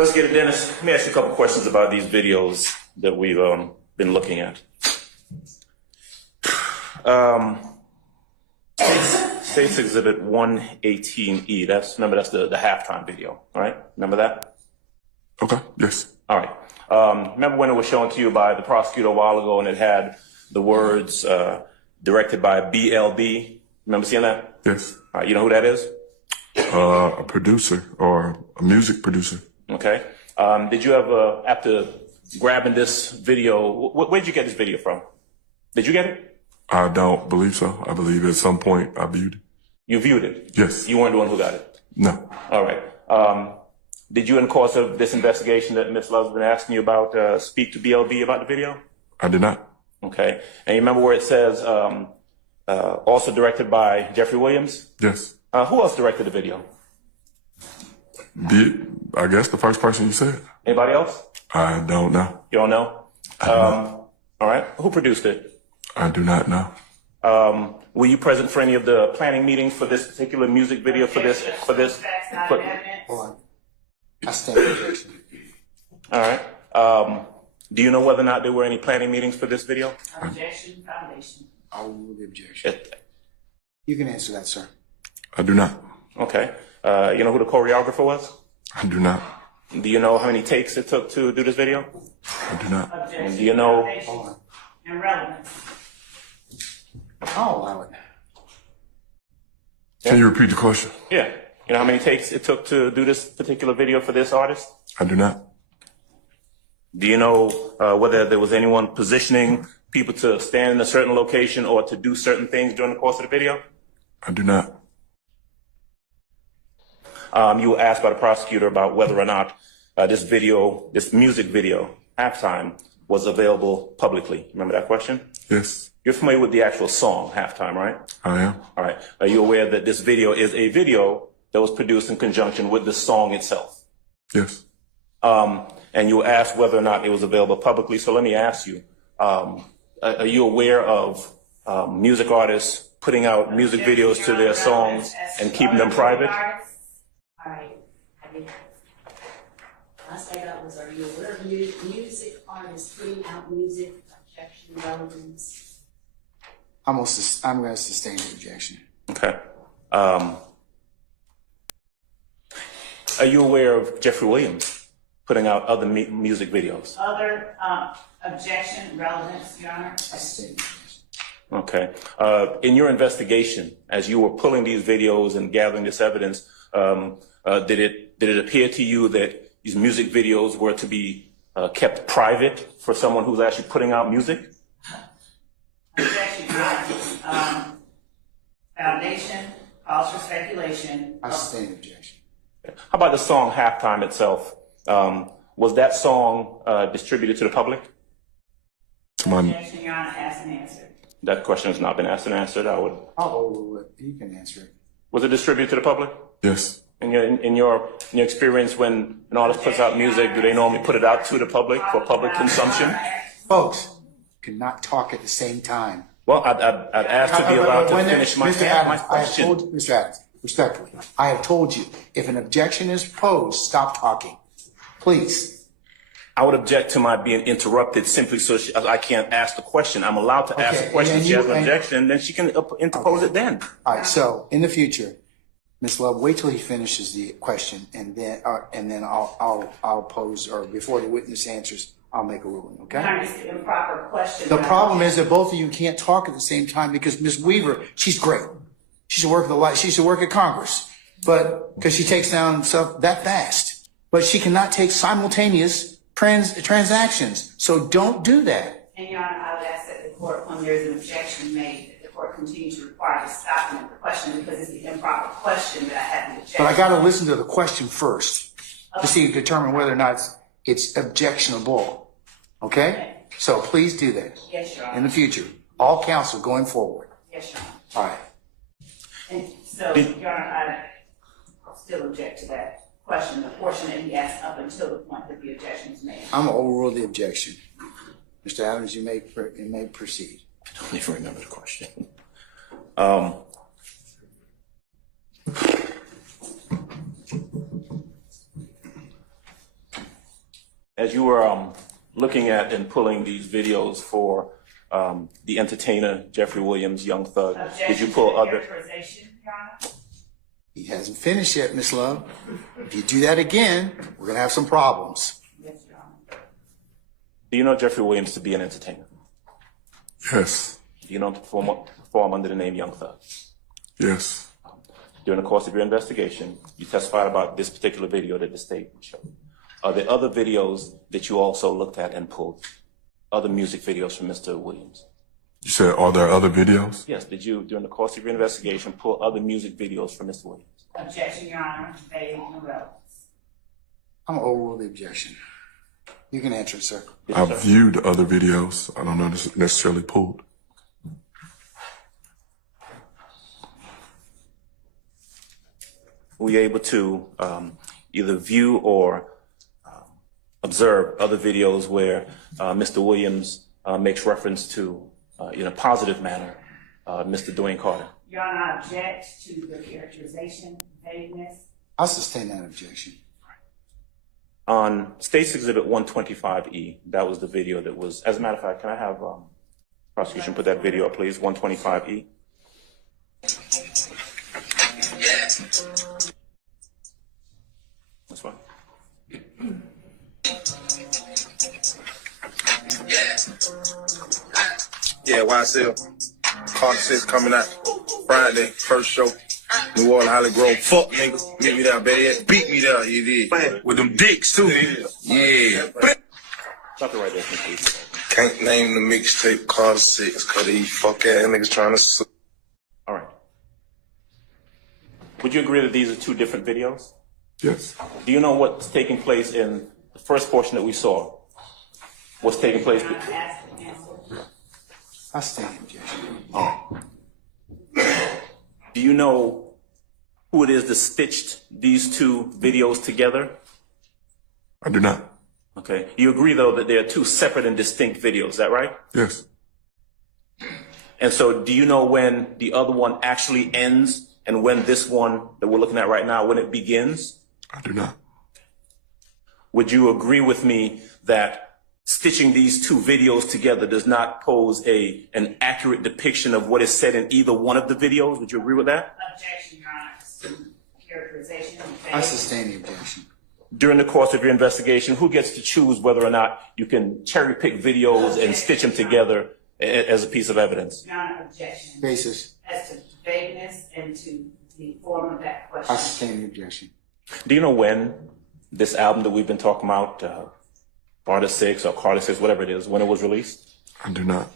Let's get it, Dennis. Let me ask you a couple questions about these videos that we've been looking at. States Exhibit 118E. Remember that's the halftime video, all right? Remember that? Okay, yes. All right. Remember when it was shown to you by the prosecutor a while ago and it had the words directed by BLB? Remember seeing that? Yes. All right, you know who that is? A producer or a music producer. Okay. Did you ever, after grabbing this video, where'd you get this video from? Did you get it? I don't believe so. I believe at some point I viewed it. You viewed it? Yes. You weren't the one who got it? No. All right. Did you, in the course of this investigation that Ms. Love's been asking you about, speak to BLB about the video? I did not. Okay. And you remember where it says also directed by Jeffrey Williams? Yes. Who else directed the video? I guess the first person you said. Anybody else? I don't know. You don't know? All right. Who produced it? I do not know. Were you present for any of the planning meetings for this particular music video for this? Hold on. I stand objection. All right. Do you know whether or not there were any planning meetings for this video? Objection, foundation. I will move the objection. You can answer that, sir. I do not. Okay. You know who the choreographer was? I do not. Do you know how many takes it took to do this video? I do not. Objection, Do you know? Hold on. irrelevant. I'll allow it. Can you repeat the question? Yeah. You know how many takes it took to do this particular video for this artist? I do not. Do you know whether there was anyone positioning people to stand in a certain location or to do certain things during the course of the video? I do not. You were asked by the prosecutor about whether or not this music video, Halftime, was available publicly. Remember that question? Yes, You're familiar with the actual song, Halftime, right? I am. All right. Are you aware that this video is a video that was produced in conjunction with the song itself? Yes. And you were asked whether or not it was available publicly. So let me ask you, are you aware of music artists putting out music videos to their songs and keeping them private? All right. Last I got was, are you aware of music artists putting out music, objection, relevance? I'm going to sustain the objection. Okay. Are you aware of Jeffrey Williams putting out other music videos? Other objection, relevance, Your Honor? I sustain the objection. Okay. In your investigation, as you were pulling these videos and gathering this evidence, did it appear to you that these music videos were to be kept private for someone who's actually putting out music? Objection, Your Honor. Foundation, calls for speculation. I sustain the objection. How about the song Halftime itself? Was that song distributed to the public? Objection, Your Honor, asked and answered. That question has not been asked and answered. I'll overrule it. You can answer it. Was it distributed to the public? Yes. In your experience, when an artist puts out music, do they normally put it out to the public for public consumption? Folks, cannot talk at the same time. Well, I'd ask to be allowed to finish my Mr. Adams, question. Mr. Adams, respectfully, I have told you, if an objection is posed, stop talking. Please. I would object to my being interrupted simply so I can't ask the question. I'm allowed to ask the question. If she has an objection, then she can interpose it then. All right, so in the future, Ms. Love, wait till he finishes the question, and then I'll pose, or before the witness answers, I'll make a ruling, okay? Your Honor, it's the improper question. The problem is that both of you can't talk at the same time because Ms. Weaver, she's great. She should work at Congress, but because she takes down stuff that fast. But she cannot take simultaneous transactions. So don't do that. And Your Honor, I would ask that the court, when there is an objection made, that the court continue to require the stopping of the question because it's the improper question that I have to object. But I got to listen to the question first to determine whether or not it's objectionable. Okay? So please do that. Yes, Your Honor. In the future, all counsel going forward. Yes, Your Honor. All right. And so, Your Honor, I still object to that question, the portion that he asked up until the point that the objection is made. I'm going to overrule the objection. Mr. Adams, you may proceed. I don't even remember the question. as you were looking at and pulling these videos for the entertainer Jeffrey Williams, Young Thug, did you pull other? He hasn't finished yet, Miss Love. If you do that again, we're gonna have some problems. Yes, Your Honor. Do you know Jeffrey Williams to be an entertainer? Yes. Do you know him to perform under the name Young Thug? Yes. During the course of your investigation, you testified about this particular video that the state showed. Are there other videos that you also looked at and pulled? Other music videos from Mr. Williams? You said, are there other videos? Yes. Did you, during the course of your investigation, pull other music videos from Mr. Williams? Objection, Your Honor. Vague and relevance. I'm gonna overrule the objection. You can answer it, sir. I've viewed other videos. I don't know necessarily pulled. Were you able to either view or observe other videos where Mr. Williams makes reference to, in a positive manner, Mr. Dwayne Carter? Your Honor, I object to the characterization, vagueness. I'll sustain that objection. On State's Exhibit 125E, that was the video that was, as a matter of fact, can I have prosecution put that video up, please? 125E. That's fine. Yeah, YSL. Carter 6 coming out Friday, first show. New Orleans, Holly Grove. Fuck, nigga. Meet me there, better yet. Beat me there, you did. Man, with them dicks, too. Yeah. Stop it right there, please. Can't name the mixtape Carter 6 because these fuck ass niggas trying to sue. All right. Would you agree that these are two different videos? Yes. Do you know what's taking place in the first portion that we saw? What's taking place? Your Honor, ask the answer. I stand the objection. Do you know who it is that stitched these two videos together? I do not. Okay. You agree, though, that they are two separate and distinct videos, is that right? Yes. And so do you know when the other one actually ends and when this one that we're looking at right now, when it begins? I do not. Would you agree with me that stitching these two videos together does not pose an accurate depiction of what is said in either one of the videos? Would you agree with that? Objection, Your Honor, to characterization. I sustain the objection. During the course of your investigation, who gets to choose whether or not you can cherry pick videos and stitch them together as a piece of evidence? Your Honor, objection. Basis. As to vagueness and to the form of that question. I sustain the objection. Do you know when this album that we've been talking about, Carter 6 or Carter 6, whatever it is, when it was released? I do not.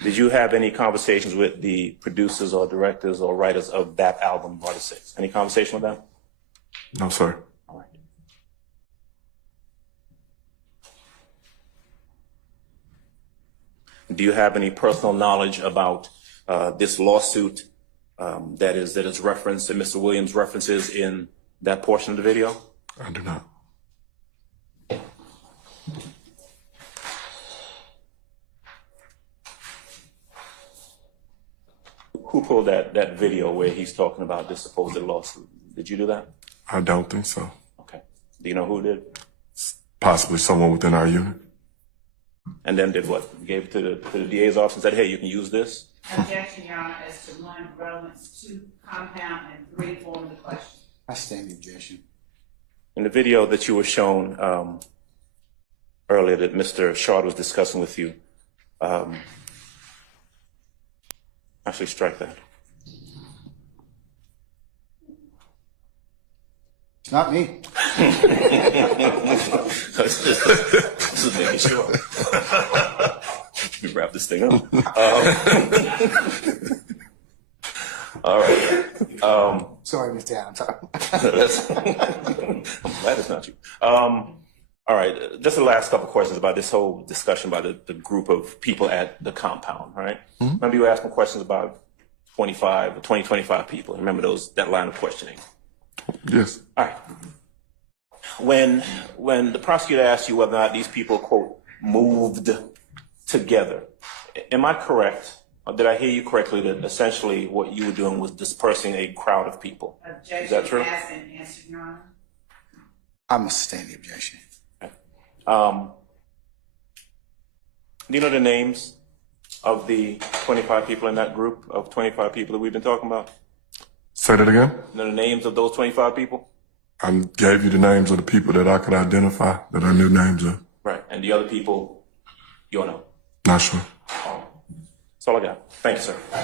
Did you have any conversations with the producers or directors or writers of that album, Carter 6? Any conversation with them? No, sir. All right. Do you have any personal knowledge about this lawsuit that is referenced, and Mr. Williams references in that portion of the video? I do not. Who pulled that video where he's talking about this supposed lawsuit? Did you do that? I don't think so. Okay. Do you know who did? Possibly someone within our unit. And then did what? Gave it to the DA's office and said, hey, you can use this? Objection, Your Honor, as to 1, relevance, 2, compound, and 3, form of the question. I stand the objection. In the video that you were shown earlier that Mr. Shard was discussing with you, actually strike that. It's not me. This is making sure. Let me wrap this thing up. All right. Sorry, Mr. Adams. I'm glad it's not you. All right. Just the last couple of questions about this whole discussion about the group of people at the compound. All right. Mm-hmm. Remember you were asking questions about 25 people. Remember that line of questioning? Yes. All right. When the prosecutor asked you whether or not these people, quote, moved together, am I correct Did I hear you correctly that essentially what you were doing was dispersing a crowd of people? Objection Is that true? has been answered, Your Honor. I must sustain the objection. Do you know the names of the 25 people in that group of 25 people that we've been talking about? Say that again? You know the names of those 25 people? I gave you the names of the people that I could identify, that I knew names of. Right. And the other people, you don't know. Not sure. That's all I got. Thank you, sir.